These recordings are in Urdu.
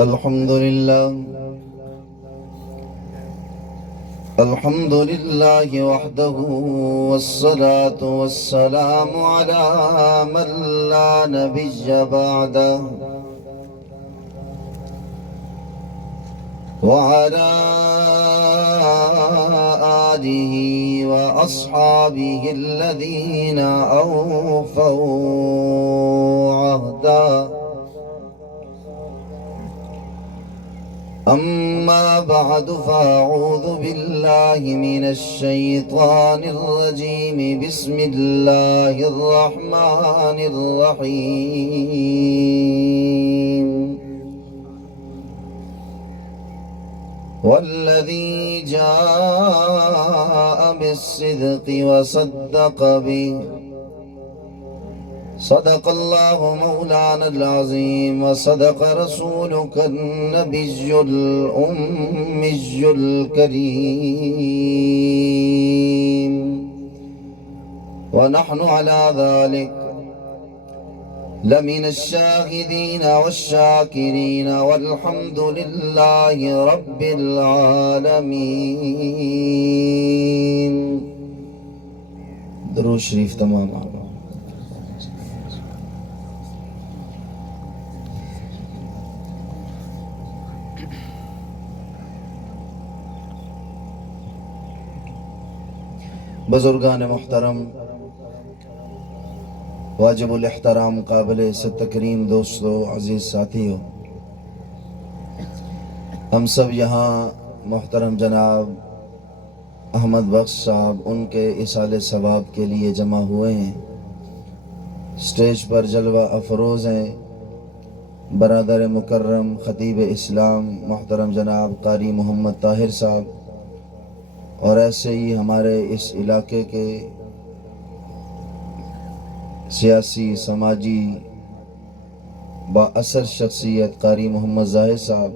الحمد لله وحده والصلاة والسلام على من لا نبي بعده وعلى آله وأصحابه الذين أوفوا عهدا. أما بعد فأعوذ بالله من الشيطان الرجيم. بسم الله الرحمن الرحيم. والذي جاء بالصدق وصدق به صدق الله مولانا العظيم وصدق رسولك النبي الأمي الكريم ونحن على ذلك لمن الشاهدين والشاكرين والحمد لله رب العالمين. درود شریف تمام. بزرگان محترم، واجب الاحترام، قابل تکریم دوستو، عزیز ساتھیو، ہم سب یہاں محترم جناب احمد بخش صاحب ان کے ایصال ثواب کے لیے جمع ہوئے ہیں. سٹیج پر جلوہ افروز ہیں برادر مکرم خطیب اسلام محترم جناب قاری محمد طاہر صاحب، اور ایسے ہی ہمارے اس علاقے کے سیاسی سماجی با اثر شخصیت قاری محمد ظاہر صاحب،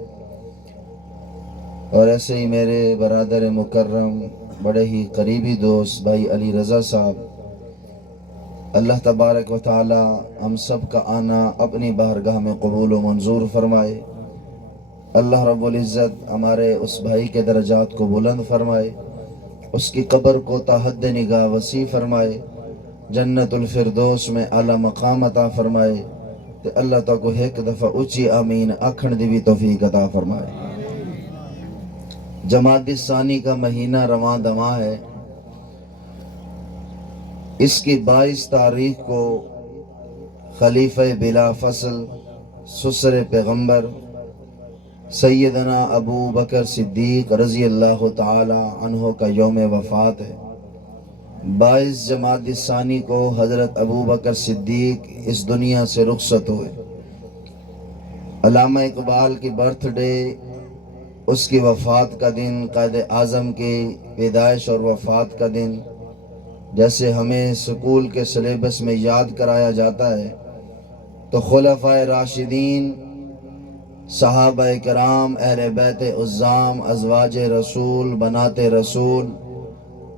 اور ایسے ہی میرے برادر مکرم بڑے ہی قریبی دوست بھائی علی رضا صاحب. اللہ تبارک و تعالی ہم سب کا آنا اپنی بارگاہ میں قبول و منظور فرمائے. اللہ رب العزت ہمارے اس بھائی کے درجات کو بلند فرمائے، اس کی قبر کو تا حد نگاہ وسیع فرمائے، جنت الفردوس میں اعلیٰ مقام عطا فرمائے. تے اللہ تعالیٰ کو ایک دفعہ اچھی آمین آکھن دی بھی توفیق عطا فرمائے. جمادی الثانی کا مہینہ رواں دواں ہے. اس کی 22 تاریخ کو خلیفہ بلا فصل سسر پیغمبر سیدنا ابو بکر صدیق رضی اللہ تعالی عنہ کا یوم وفات ہے. 22 جمادی الثانی کو حضرت ابو بکر صدیق اس دنیا سے رخصت ہوئے. علامہ اقبال کی برتھ ڈے، اس کی وفات کا دن، قائد اعظم کی پیدائش اور وفات کا دن جیسے ہمیں سکول کے سلیبس میں یاد کرایا جاتا ہے، تو خلفائے راشدین، صحابہ کرام، اہل بیت عظام، ازواج رسول، بنات رسول،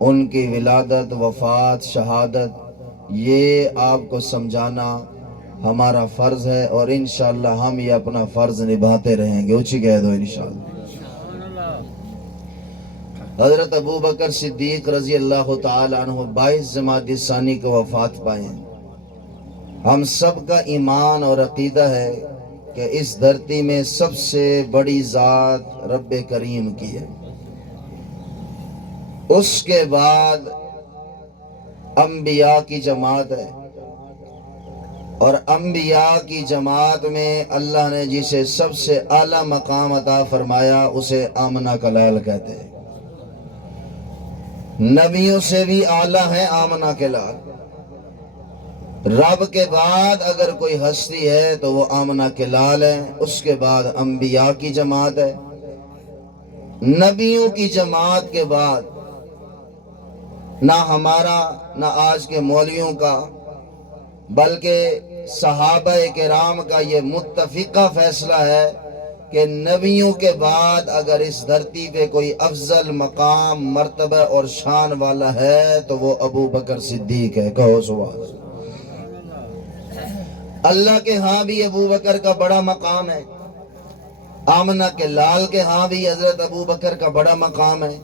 ان کی ولادت، وفات، شہادت، یہ آپ کو سمجھانا ہمارا فرض ہے، اور انشاءاللہ ہم یہ اپنا فرض نبھاتے رہیں گے. اچھی کہہ دو انشاءاللہ. حضرت ابو بکر صدیق رضی اللہ تعالی عنہ 22 جمادی الثانی کو وفات پائیں. ہم سب کا ایمان اور عقیدہ ہے کہ اس دھرتی میں سب سے بڑی ذات رب کریم کی ہے. اس کے بعد انبیاء کی جماعت ہے، اور انبیاء کی جماعت میں اللہ نے جسے سب سے اعلیٰ مقام عطا فرمایا اسے آمنہ کا لال کہتے ہیں. نبیوں سے بھی اعلیٰ ہے آمنہ کے لال. رب کے بعد اگر کوئی ہستی ہے تو وہ آمنہ کے لال ہے. اس کے بعد انبیاء کی جماعت ہے. نبیوں کی جماعت کے بعد نہ ہمارا نہ آج کے مولویوں کا بلکہ صحابہ کرام کا یہ متفقہ فیصلہ ہے کہ نبیوں کے بعد اگر اس دھرتی پہ کوئی افضل مقام، مرتبہ اور شان والا ہے تو وہ ابو بکر صدیق ہے. کہو سبحان اللہ. اللہ کے ہاں بھی ابو بکر کا بڑا مقام ہے. آمنہ کے لال کے ہاں بھی حضرت ابو بکر کا بڑا مقام ہے،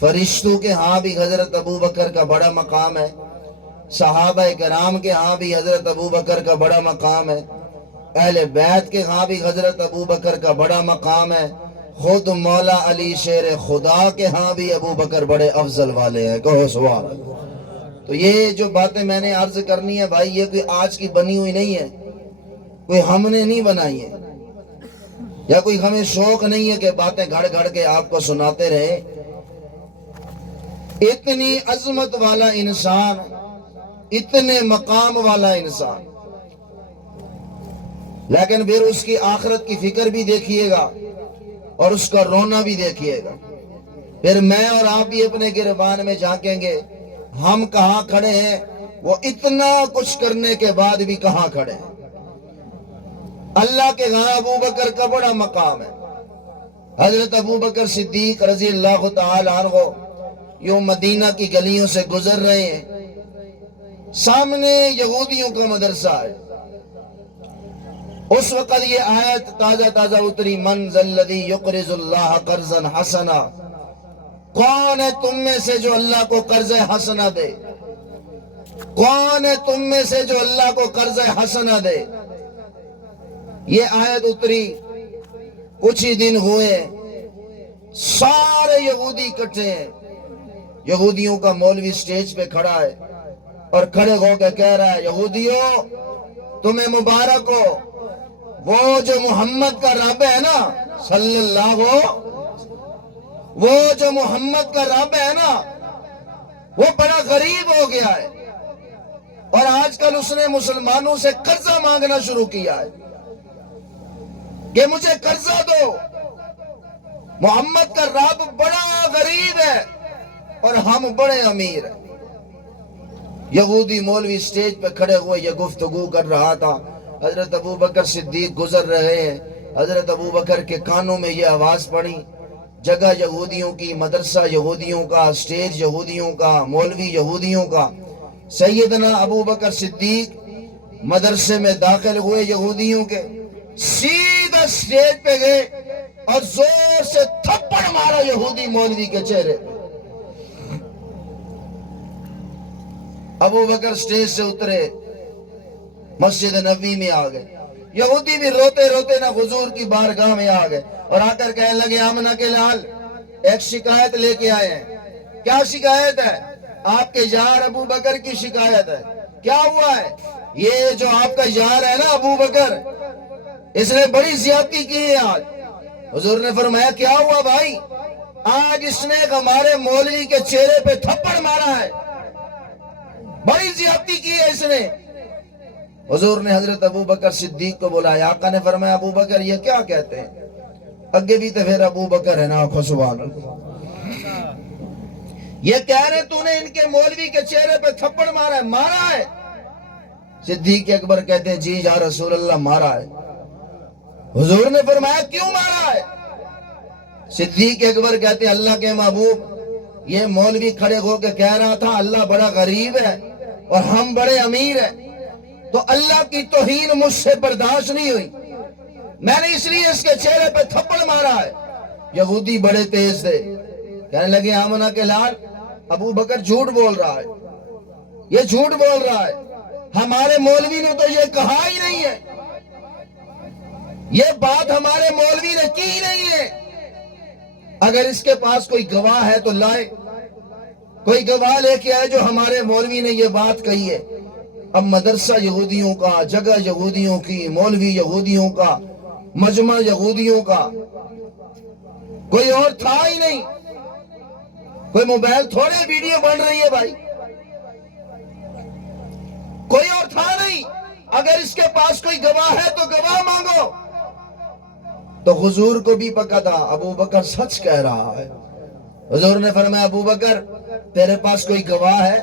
فرشتوں کے ہاں بھی حضرت ابو بکر کا بڑا مقام ہے، صحابہ کرام کے ہاں بھی حضرت ابو بکر کا بڑا مقام ہے، اہل بیت کے ہاں بھی حضرت ابو بکر کا بڑا مقام ہے، خود مولا علی شیر خدا کے ہاں بھی ابو بکر بڑے افضل والے ہیں، کہو سبحان اللہ۔ تو یہ جو باتیں میں نے عرض کرنی ہے بھائی، یہ کوئی آج کی بنی ہوئی نہیں ہے، کوئی ہم نے نہیں بنائی ہے، یا کوئی ہمیں شوق نہیں ہے کہ باتیں گھڑ گھڑ کے آپ کو سناتے رہے۔ اتنی عظمت والا انسان، اتنے مقام والا انسان، لیکن پھر اس کی آخرت کی فکر بھی دیکھیے گا اور اس کا رونا بھی دیکھیے گا۔ پھر میں اور آپ بھی اپنے گریبان میں جھانکیں گے، ہم کہاں کھڑے ہیں، وہ اتنا کچھ کرنے کے بعد بھی کہاں کھڑے ہیں۔ اللہ کے ہاں ابو بکر کا بڑا مقام ہے۔ حضرت ابو بکر صدیق رضی اللہ تعالی عنہ یوں مدینہ کی گلیوں سے گزر رہے ہیں، سامنے یہودیوں کا مدرسہ ہے۔ اس وقت یہ آیت تازہ تازہ اتری، من ذا الذی یقرض اللہ قرضا حسنا، کون ہے تم میں سے جو اللہ کو قرض حسنا دے، کون ہے تم میں سے جو اللہ کو قرض حسنا دے۔ یہ آیت اتری، کچھ ہی دن ہوئے سارے یہودی اکٹھے ہیں، یہودیوں کا مولوی سٹیج پہ کھڑا ہے اور کھڑے ہو کے کہہ رہا ہے، یہودیوں تمہیں مبارک ہو، وہ جو محمد کا رب ہے نا صلی اللہ وہ جو محمد کا رب ہے نا وہ بڑا غریب ہو گیا ہے، اور آج کل اس نے مسلمانوں سے قرضہ مانگنا شروع کیا ہے کہ مجھے قرضہ دو۔ محمد کا رب بڑا غریب ہے اور ہم بڑے امیر ہیں۔ یہودی مولوی سٹیج پہ کھڑے ہوئے یہ گفتگو کر رہا تھا، حضرت ابو بکر صدیق گزر رہے ہیں، حضرت ابو بکر کے کانوں میں یہ آواز پڑی، جگہ یہودیوں کی، مدرسہ یہودیوں کا، سٹیج یہودیوں کا، مولوی یہودیوں کا۔ سیدنا ابو بکر صدیق مدرسے میں داخل ہوئے یہودیوں کے، سیدھا سٹیج پہ گئے اور زور سے تھپڑ مارا یہودی مولوی کے چہرے پہ۔ ابو بکر سٹیج سے اترے، مسجد نبوی میں آ گئے، یہودی بھی روتے روتے نہ حضور کی بارگاہ میں آ گئے اور آ کر کہنے لگے، آمنہ کے لال ایک شکایت لے کے آئے ہیں۔ کیا شکایت ہے؟ آپ کے یار ابو بکر کی شکایت ہے۔ کیا ہوا ہے؟ یہ جو آپ کا یار ہے نا ابو بکر، اس نے بڑی زیادتی کی ہے آج۔ حضور نے فرمایا، کیا ہوا بھائی؟ آج اس نے ہمارے مولوی کے چہرے پہ تھپڑ مارا ہے، بڑی زیادتی کی ہے اس نے۔ حضور نے حضرت ابو بکر صدیق کو بلایا، آقا نے فرمایا، ابو بکر یہ کیا کہتے ہیں؟ اگے بھی تو پھر ابو بکر ہے نا، آخو سبحان اللہ۔ یہ کہہ رہے تو نے ان کے مولوی کے چہرے پہ تھپڑ مارا ہے، مارا ہے؟ صدیق اکبر کہتے ہیں، جی یا رسول اللہ مارا ہے۔ حضور نے فرمایا، کیوں مارا ہے؟ صدیق اکبر کہتے ہیں، اللہ کے محبوب یہ مولوی کھڑے ہو کے کہہ رہا تھا اللہ بڑا غریب ہے اور ہم بڑے امیر ہیں، تو اللہ کی توہین مجھ سے برداشت نہیں ہوئی، میں نے اس لیے اس کے چہرے پہ تھپڑ مارا ہے۔ یہودی بڑے تیز تھے، کہنے لگے، آمنہ کے لال ابو بکر جھوٹ بول رہا ہے، یہ جھوٹ بول رہا ہے، ہمارے مولوی نے تو یہ کہا ہی نہیں ہے، یہ بات ہمارے مولوی نے کی ہی نہیں ہے۔ اگر اس کے پاس کوئی گواہ ہے تو لائے، کوئی گواہ لے کے آئے جو ہمارے مولوی نے یہ بات کہی ہے۔ اب مدرسہ یہودیوں کا، جگہ یہودیوں کی، مولوی یہودیوں کا، مجمع یہودیوں کا، کوئی اور تھا ہی نہیں۔ کوئی موبائل تھوڑے ویڈیو بن رہی ہے بھائی، کوئی اور تھا نہیں۔ اگر اس کے پاس کوئی گواہ ہے تو گواہ مانگو۔ تو حضور کو بھی پکا تھا ابو بکر سچ کہہ رہا ہے۔ حضور نے فرمایا، ابو بکر تیرے پاس کوئی گواہ ہے؟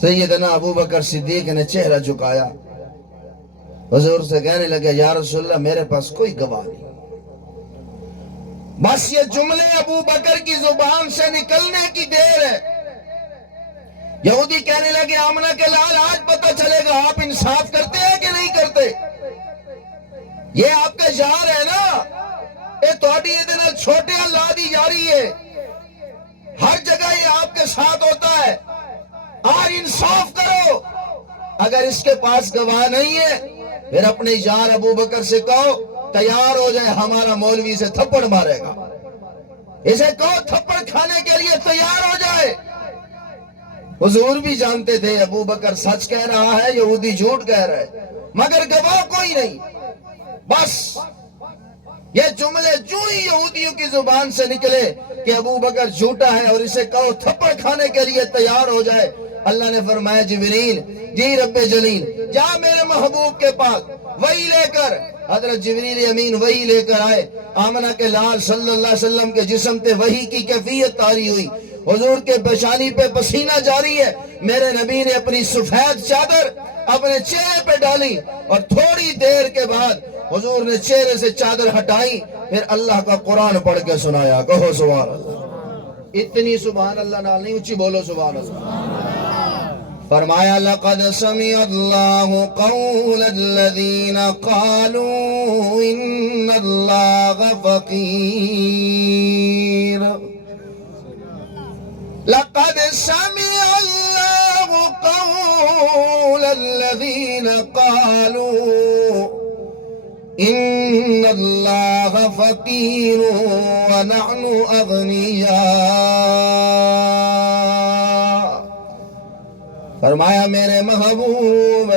سیدنا ابو بکر صدیق نے چہرہ جھکایا، حضور سے کہنے لگے، یا رسول اللہ میرے پاس کوئی گواہ نہیں۔ بس یہ جملے ابو بکر کی زبان سے نکلنے کی دیر ہے، یہودی کہنے لگے، آمنہ کے لال آج پتہ چلے گا آپ انصاف کرتے ہیں کہ نہیں کرتے۔ یہ آپ کا یار ہے نا، یہ تھوڑی اتنا چھوٹے اللہ دی یاری ہے، ہر جگہ یہ آپ کے ساتھ ہوتا ہے۔ اور انصاف کرو، اگر اس کے پاس گواہ نہیں ہے پھر اپنے یار ابو بکر سے کہو تیار ہو جائے، ہمارا مولوی سے تھپڑ مارے گا، اسے کہو تھپڑ کھانے کے لیے تیار ہو جائے۔ حضور بھی جانتے تھے ابو بکر سچ کہہ رہا ہے، یہودی جھوٹ کہہ رہا ہے، مگر گواہ کوئی نہیں۔ بس یہ جملے جو ہی یہودیوں کی زبان سے نکلے کہ ابو بکر جھوٹا ہے اور اسے کہو تھپڑ کھانے کے لیے تیار ہو جائے، اللہ نے فرمایا جبریل جی رب جلیل جا میرے محبوب کے پاس وہی لے کر۔ حضرت جبریل امین وہی لے کر آئے، آمنہ کے لال صلی اللہ علیہ وسلم کے جسم پہ وحی کی کیفیت طاری ہوئی، حضور کے پیشانی پہ پسینہ جاری ہے، میرے نبی نے اپنی سفید چادر اپنے چہرے پہ ڈالی اور تھوڑی دیر کے بعد حضور نے چہرے سے چادر ہٹائی، پھر اللہ کا قرآن پڑھ کے سنایا، کہو سبحان اللہ۔ اتنی سبحان اللہ نال نہیں، اچھی بولو سبحان اللہ۔ فرمایا لقد سمع اللہ قول الذین قالوا ان اللہ فقیر، لقد سمع اللہ قول الذین قالوا ان اللہ فقیر ونحن اغنیاء۔ فرمایا میرے محبوب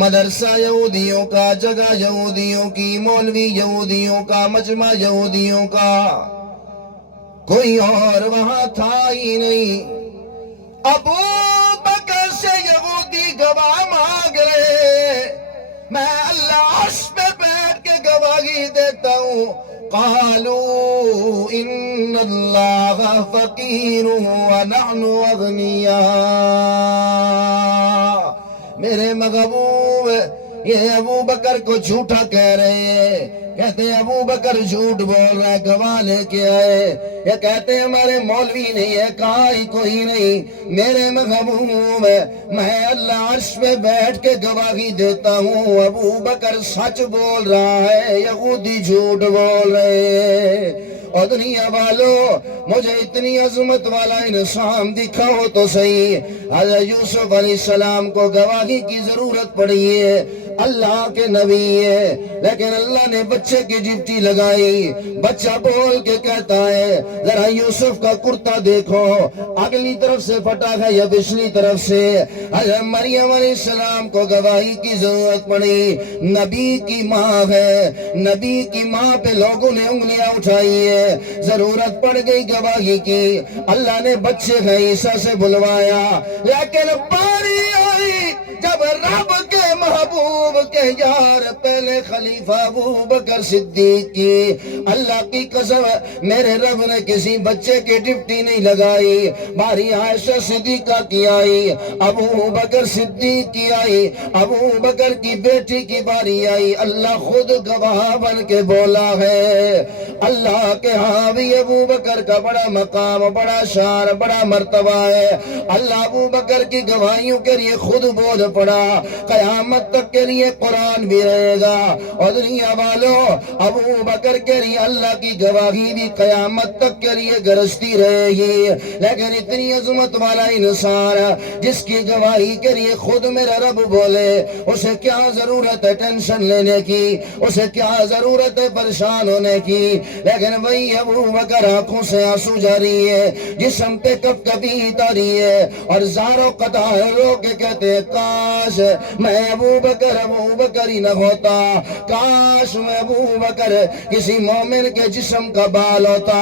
مدرسہ یہودیوں کا، جگہ یہودیوں کی، مولوی یہودیوں کا، مجمع یہودیوں کا، کوئی اور وہاں تھا ہی نہیں۔ ابو بکر سے یہودی گواہ مانگ رہے، میں اللہ عرش پہ بیٹھ کے گواہی دیتا ہوں، قالوا ان اللہ فقیر ونحن اغنیاء۔ میرے محبوب یہ ابو بکر کو جھوٹا کہہ رہے ہیں، کہتے ہیں ابو بکر جھوٹ بول رہا ہے، گواہ لے کے آئے، یہ کہتے ہیں ہمارے مولوی نہیں ہے، کہا ہی کوئی نہیں۔ میرے محبوب میں اللہ عرش پہ بیٹھ کے گواہی دیتا ہوں، ابو بکر سچ بول رہا ہے، یہودی جھوٹ بول رہے ہیں۔ اور دنیا والو مجھے اتنی عظمت والا انسان دکھاؤ تو صحیح۔ حضرت یوسف علیہ السلام کو گواہی کی ضرورت پڑی ہے، اللہ کے نبی ہے، لیکن اللہ نے بچے کی ڈیوٹی لگائی۔ بچہ بول کے کہتا ہے ذرا یوسف کا کرتا دیکھو، اگلی طرف سے پھٹا ہے یا پچھلی طرف سے۔ حضرت مریم علیہ السلام کو گواہی کی ضرورت پڑی، نبی کی ماں ہے، نبی کی ماں پہ لوگوں نے انگلیاں اٹھائی ہے، ضرورت پڑ گئی گواہی کی۔ اللہ نے بچے عیسیٰ سے بلوایا، لیکن باری آئی جب رب کے محبوب کے یار پہلے خلیفہ ابو بکر صدیق کی۔ اللہ کی قسم میرے رب نے کسی بچے کی ڈیوٹی نہیں لگائی، باری عائشہ صدیقہ کی آئی، ابو بکر صدیق کی آئی، ابو بکر کی بیٹی کی باری آئی، اللہ خود گواہ بن کے بولا ہے۔ اللہ کے ہاں بھی ابو بکر کا بڑا مقام، بڑا شان، بڑا مرتبہ ہے۔ اللہ ابو بکر کی گواہیوں کے لیے خود بول پڑا، قیامت تک کے لیے قرآن بھی رہے گا۔ اور دنیا والو ابو بکر کے لیے اللہ کی گواہی بھی قیامت تک کے لیے گرجتی رہے گی، لیکن اتنی عظمت والا انسان جس کی گواہی کے لیے خود میرا رب بولے، اسے کیا ضرورت ہے ٹینشن لینے کی، اسے کیا ضرورت ہے پریشان ہونے کی۔ لیکن وہی ابو بکر آنکھوں سے آنسو جاری ہے، جسم پہ کپ کپی تاری ہے، اور زاروں قطار رو کے کہتے ہیں کاش میں ابو بکر ہی نہ ہوتا، کاش میں ابو بکر کسی مومن کے جسم کا بال ہوتا،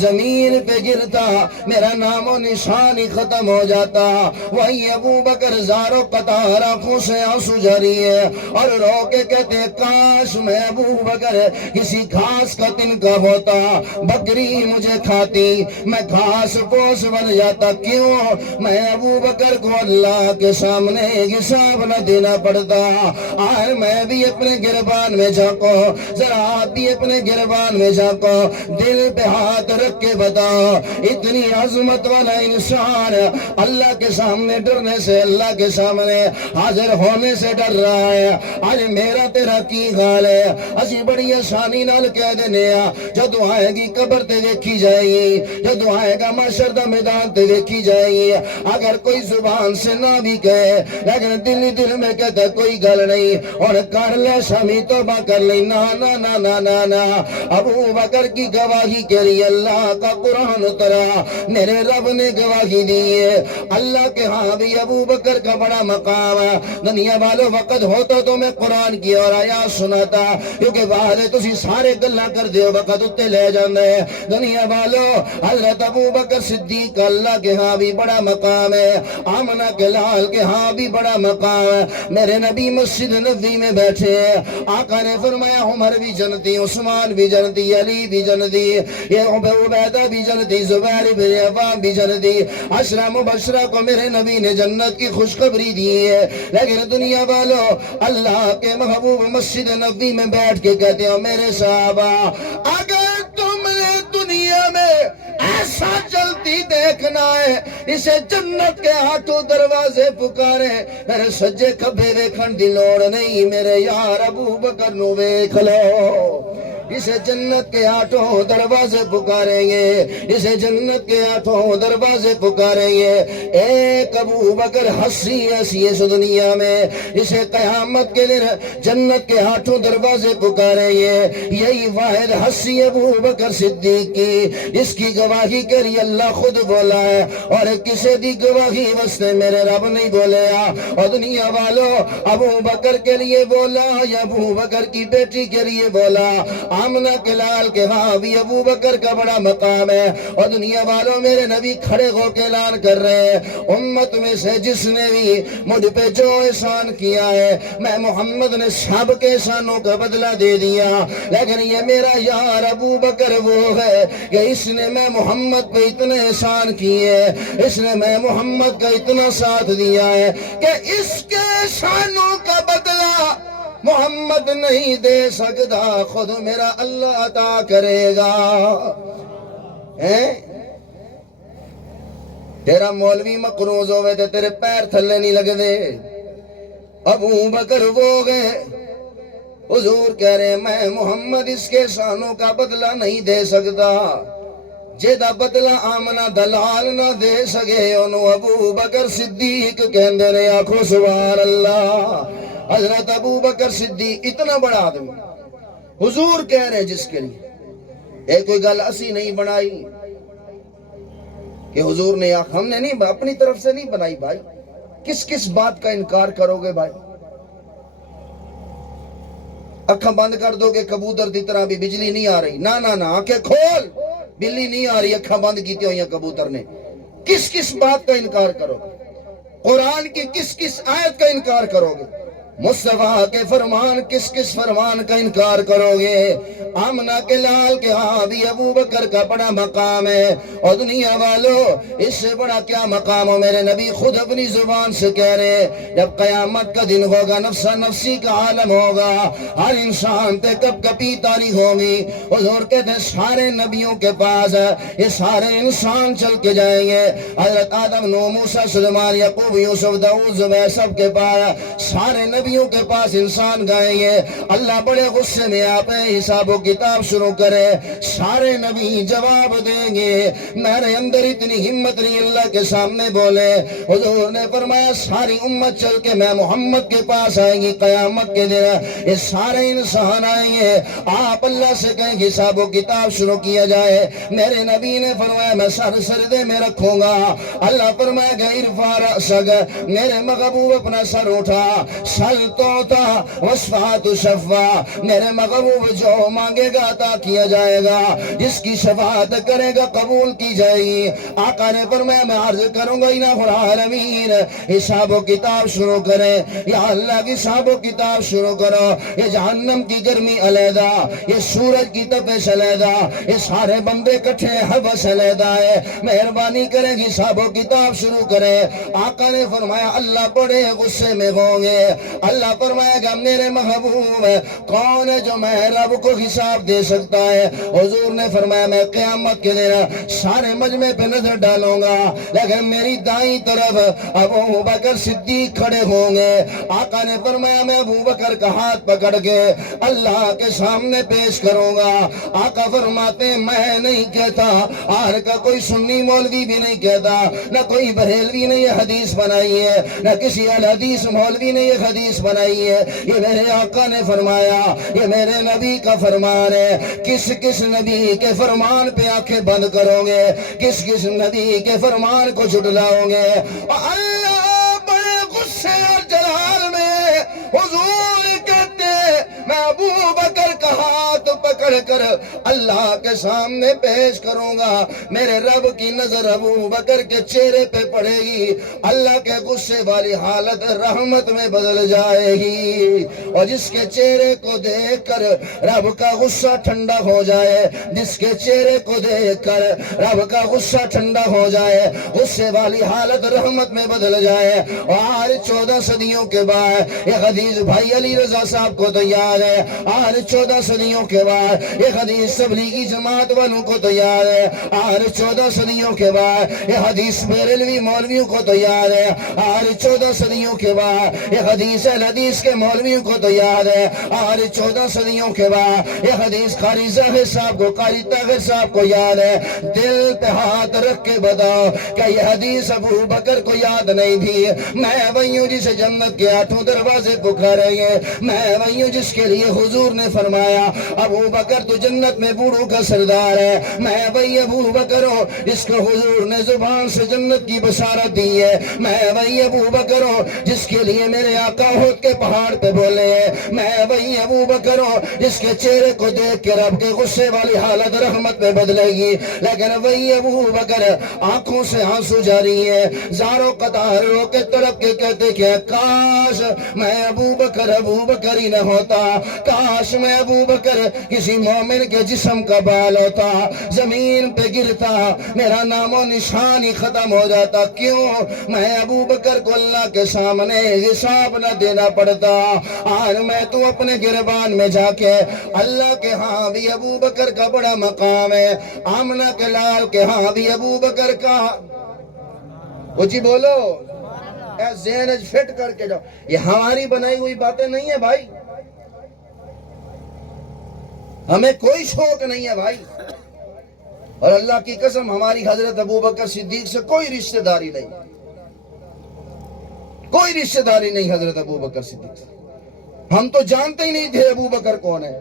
زمین پہ گرتا، میرا نام و نشان ہی ختم ہو جاتا۔ وہی ابو بکر زاروں قطار آنکھوں سے آنسو جاری ہے اور رو کے کہتے ہیں کاش میں ابو بکر کسی گھاس کا تنکا ہوتا، بکری مجھے کھاتی، میں گھاس پوس بن جاتا، کیوں میں ابو بکر کو اللہ کے سامنے حساب نہ دینا پڑتا۔ آئے میں بھی اپنے گربان میں جھانکو، ذرا آپ بھی اپنے گربان میں جھانکو، دل پہ ہاتھ رکھ کے بتاؤ، اتنی عظمت والا انسان اللہ کے سامنے ڈرنے سے، اللہ کے سامنے حاضر ہونے سے ڈر رہا ہے۔ آج میرا تیرا کی حال ہے؟ اسی بڑی آسانی نال کہہ دینے جدو آئے گی قبر تے دیکھی جائے گی، جدو آئے گا محشر دا میدان تے دیکھی جائے گی۔ اگر کوئی زبان سے نہ بھی کہے لیکن دل میں کہتا کوئی گل نہیں، اور کر لے شامی توبہ کر لی، نا نا نا نا نا نا۔ ابو بکر کی گواہی کے لیے اللہ کا قرآن اترا، میرے رب نے گواہی دی ہے۔ اللہ کے ہاں بھی ابو بکر کا بڑا مقام ہے۔ دنیا والو وقت ہوتا تو میں قرآن کی اور آیات سناتا، کیونکہ بعد تسی سارے گلاں کر دیو وقت اتے لے جاندے۔ دنیا والو حضرت ابو بکر صدیق اللہ کے ہاں بھی بڑا مقام ہے، آمنہ کے لال کے ہاں بھی بڑا مقام ہے۔ میرے نبی مسجد نبوی میں بیٹھے ہیں، آقا نے فرمایا عمر بھی جنتی، عثمان بھی جنتی، علی بھی جنتی، یہ عبیدہ بھی جنتی، زبیر بن عوام بھی جنتی۔ عشرہ مبشرہ کو میرے نبی نے جنت کی خوشخبری دی ہے، لیکن دنیا والو اللہ کے محبوب مسجد نبوی میں بیٹھ کے کہتے ہو میرے صحابہ، اگر تم نے دنیا میں ایسا چلتی دیکھنا ہے، اسے جنت کے آٹھوں دروازے پکارے، میرے سجے کبھے ویکھن دی لوڑ نہیں، میرے یار ابو بکر نو ویکھ لو۔ اسے جنت کے آٹھوں دروازے پکاریں گے، اسے جنت کے آٹھوں دروازے پکاریں گے۔ ایک ابو بکر ہنسی ایسی اس دنیا میں، اسے قیامت کے دن جنت کے آٹھوں دروازے پکاریں گے۔ یہی واحد ہنسی ابو بکر صدیق کی، جس کی گواہی کری اللہ خود بولا ہے، اور کسی دی گواہی واسطے میرے رب نہیں بولے۔ اور دنیا والو ابو بکر کے لیے بولا یا ابو بکر کی بیٹی کے لیے بولا؟ آمنہ کے لال کے ہاں بھی ابو بکر کا بڑا مقام ہے۔ اور دنیا والوں میرے نبی کھڑے ہو کے اعلان کر رہے ہیں، امت میں سے جس نے بھی مجھ پہ جو احسان کیا ہے، میں محمد نے سب کے احسانوں کا بدلہ دے دیا، لیکن یہ میرا یار ابو بکر وہ ہے کہ اس نے میں محمد پہ اتنے احسان کیے، اس نے میں محمد کا اتنا ساتھ دیا ہے کہ اس کے احسانوں کا بدلہ محمد نہیں دے سکتا، خود میرا اللہ عطا کرے گا۔ تیرا مولوی مقروض ہوئے تھے تیرے پیر تھلے نہیں لگ دے، ابو بکر وہ گئے، حضور کہہ رہے میں محمد اس کے احسانوں کا بدلہ نہیں دے سکتا، جیدہ بدلہ آمنہ دلال نہ دے سکے انہوں ابو بکر صدیق کہندے رہے، آنکھوں سبحان اللہ۔ حضرت ابو بکر صدیق اتنا بڑا آدمی، حضور کہہ رہے جس کے لیے ایک کوئی گل اسی نہیں بنائی کہ حضور نے ہم نے نہیں اپنی طرف سے نہیں بنائی بھائی، کس بات کا انکار کرو گے بھائی؟ اکھاں بند کر دو کہ کبوتر کی طرح بھی بجلی نہیں آ رہی، نہ نہ نہ، آنکھیں کھول، بلی نہیں آ رہی، اکھاں بند کیتے ہوئی ہیں کبوتر نے۔ کس بات کا انکار کرو گے؟ قرآن کی کس آیت کا انکار کرو گے؟ مصطفیٰ کے فرمان کس فرمان کا انکار کرو گے؟ آمنہ کے لال کے ہاں بھی ابو بکر کا بڑا مقام ہے، اور دنیا والو اس سے بڑا کیا مقام ہو؟ میرے نبی خود اپنی زبان سے کہہ رہے جب قیامت کا دن ہوگا، نفسا نفسی کا عالم ہوگا، ہر انسان تے کب کپی تاریخ ہوگی، حضور کہتے ہیں سارے نبیوں کے پاس یہ سارے انسان چل کے جائیں گے، حضرت آدم، نوح، موسیٰ، سلیمان، یعقوب، یوسف، داؤد، زبیر، سب کے پاس سارے نبیوں کے پاس انسان گائیں گے۔ اللہ بڑے غصے میں آپ حساب و کتاب شروع کرے، سارے نبی جواب دیں گے، میرے اندر اتنی ہمت نہیں اللہ کے سامنے بولے۔ حضور نے فرمایا ساری امت چل کے میں محمد کے پاس آئیں گی قیامت کے دن، یہ سارے انسان آئیں گے، آپ اللہ سے کہیں گے حساب و کتاب شروع کیا جائے۔ میرے نبی نے فرمایا میں سر سردے میں رکھوں گا، اللہ فرمایا گا ارفع رأسک، میرے محبوب اپنا سر اٹھا، سل توتا وشفع تشفع، میرے محبوب جو مانگے گا عطا کیا جائے گا، جس کی شفاعت کرے گا قبول کی جائے گی۔ آقا نے فرمایا میں عرض کروں گا الہ العالمین حساب و کتاب شروع کریں، یا اللہ کی حساب و کتاب شروع کرو، یہ جہنم کی گرمی علیحدہ، یہ سورج کی تپش علیحدہ، یہ سارے بندے کٹھے حبس علیحدہ ہے، مہربانی کریں حساب و کتاب شروع کریں۔ آقا نے فرمایا اللہ بڑے غصے میں ہوں گے، اللہ فرمائے گا میرے محبوب کون ہے جو میں رب کو حساب دے سکتا ہے؟ حضور نے فرمایا میں قیامت کے دن سارے مجمع پہ نظر ڈالوں گا لیکن میری دائیں طرف ابو بکر صدیق کھڑے ہوں گے۔ آقا نے فرمایا میں ابو بکر کا ہاتھ پکڑ کے اللہ کے سامنے پیش کروں گا۔ آقا فرماتے ہیں میں نہیں کہتا، آج کا کوئی سنی مولوی بھی نہیں کہتا، نہ کوئی بریلوی نے یہ حدیث بنائی ہے، نہ کسی الحدیث مولوی نے یہ حدیث بنائی ہے، یہ میرے آقا نے فرمایا، یہ میرے نبی کا فرمان ہے۔ کس کس نبی کے فرمان پہ آنکھیں بند کرو گے؟ کس کس نبی کے فرمان کو جھٹلاؤ گے؟ اللہ بڑے غصے اور جلال میں حضور کہتے میں ابو بکر کا ہاتھ پکڑ کر اللہ کے سامنے پیش کروں گا، میرے رب کی نظر ابو بکر کے چہرے پہ پڑے گی، اللہ کے غصے والی حالت رحمت میں بدل جائے گی، اور جس کے چہرے کو دیکھ کر رب کا غصہ ٹھنڈا ہو جائے، جس کے چہرے کو دیکھ کر رب کا غصہ ٹھنڈا ہو جائے، غصے والی حالت رحمت میں بدل جائے۔ اور آج 14 صدیوں کے بعد یہ حدیث بھائی علی رضا صاحب کو تو یاد ہے، آج 14 صدیوں کے بعد یہ حدیث تبلیغی جماعت والوں کو تو یاد ہے، آج 14 صدیوں کے بعد یہ حدیث بریلوی مولویوں کو تو یاد ہے، آج 14 صدیوں کے بعد یہ حدیث اہل حدیث کے مولویوں کو تو یاد ہے، آج 14 صدیوں کے بعد یہ حدیث قاری زاہد صاحب کو، قاری طاہر صاحب کو یاد ہے۔ دل پہ ہاتھ رکھ کے بتاؤ کہ یہ حدیث ابو بکر کو یاد نہیں تھی؟ میں وہی ہوں جسے جنت کے 8 دروازے پکاریں گے، میں وہی ہوں جس کے لیے حضور نے فرمایا ابو بکر تو جنت میں بوڑھوں کا سردار ہے، میں وہی ابو بکر ہوں جس کو حضور نے زبان سے جنت کی بشارت دی ہے، میں وہی ابو بکر ہوں جس کے لیے میرے آقا احد کے پہاڑ پہ بولے ہیں، میں وہی ابو بکر ہوں جس کے چہرے کو دیکھ کے رب کے غصے والی حالت رحمت میں بدلے گی، لیکن وہی ابو بکر آنکھوں سے آنسو جاری ہے، زاروں قطار رو کے تڑپ کے کہتے کہ کاش میں ابو بکر ہی نہ ہوتا، کاش میں ابو بکر کسی مومن کے جسم کا بال ہوتا، زمین پہ گرتا، میرا نام و نشان ہی ختم ہو جاتا، کیوں میں ابو بکر کو اللہ کے سامنے حساب نہ دینا پڑتا۔ آج میں تو اپنے گربان میں جا کے اللہ کے ہاں بھی ابو بکر کا بڑا مقام ہے، آمنہ کے لال کے ہاں بھی ابو بکر کا، اچھی بولو، ذہن فٹ کر کے جاؤ، یہ ہماری بنائی ہوئی باتیں نہیں ہیں بھائی، ہمیں کوئی شوق نہیں ہے بھائی، اور اللہ کی قسم ہماری حضرت ابو بکر صدیق سے کوئی رشتہ داری نہیں، کوئی رشتہ داری نہیں حضرت ابو بکر صدیق سے، ہم تو جانتے ہی نہیں تھے ابو بکر کون ہے،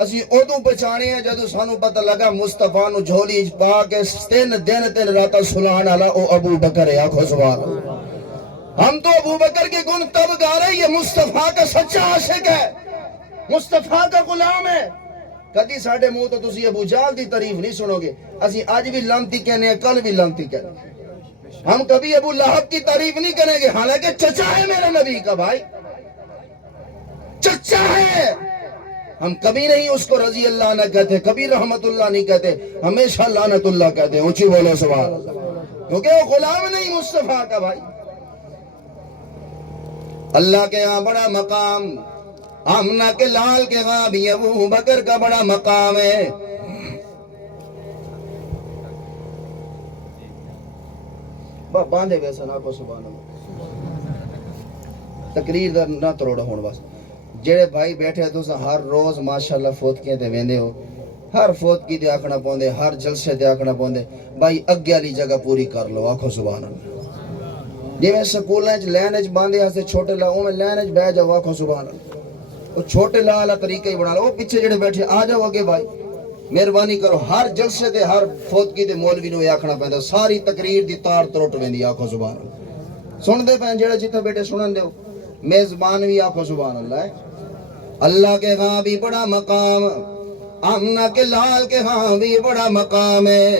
اسی ادو پہچانے ہیں جدو سانو پتہ لگا مصطفیٰ نو جھولی پا کے 3 دن 3 راتاں سلان والا او ابو بکر ہے، آکھو سبحان اللہ۔ ہم تو ابو بکر کے گن تب گا رہے یہ مصطفیٰ کا سچا عاشق ہے، مصطفیٰ کا غلام ہے۔ کدی ساڑھے منہ تو تسی ابو جہل دی تعریف نہیں سنو گے، اسی آج بھی لانتی کہنے ہیں، کل بھی لانتی کہنے ہیں، ہم کبھی ابو لہب کی تعریف نہیں کریں گے، حالانکہ چچا ہے میرے نبی کا بھائی، چچا ہے، ہم کبھی نہیں اس کو رضی اللہ نہ کہتے، کبھی رحمت اللہ نہیں کہتے، ہمیشہ لعنت اللہ کہتے ہیں، اونچی بولو سبحان اللہ، کیونکہ وہ غلام نہیں مصطفیٰ کا بھائی۔ اللہ کے ہاں بڑا مقام، آمنہ کے لال کے ہاں بھی ابو بکر کا بڑا مقام ہے۔ باندھے ویسا نہ کو سبحان اللہ، تقریر دا نہ تروڑا ہون بس، جڑے بھائی بیٹھے تو ہر روز ماشاءاللہ فوتکیاں تے ویندے ہو، ہر فوتکی دے آکھنا پوندے، ہر جلسے دے آکھنا پوندے، بھائی اگے والی جگہ پوری کر لو، آکھو سبحان اللہ۔ جی میں سکولیں لین اچ باندھے ہاں سے چھوٹے لا میں لین اچ بہ جاؤ، آکھو سبحان اللہ، وہ چھوٹے لا والا طریقہ ہی بنا لو، وہ پیچھے جڑے بیٹھے آ جاؤ اگے بھائی، مہربانی کرو، ہر جلسے تے ہر فوتکی دے مولوی نو آکھنا پیندا، ساری تقریر دی تار تروٹ ویندی، آکھو سبحان اللہ۔ سن دے پین جڑا جتھے بیٹھے سنن دیو، میزبان بھی آکھو سبحان اللہ ہے۔ اللہ کے ہاں بھی بڑا مقام، آمنہ کے لال کے ہاں بھی بڑا مقام ہے،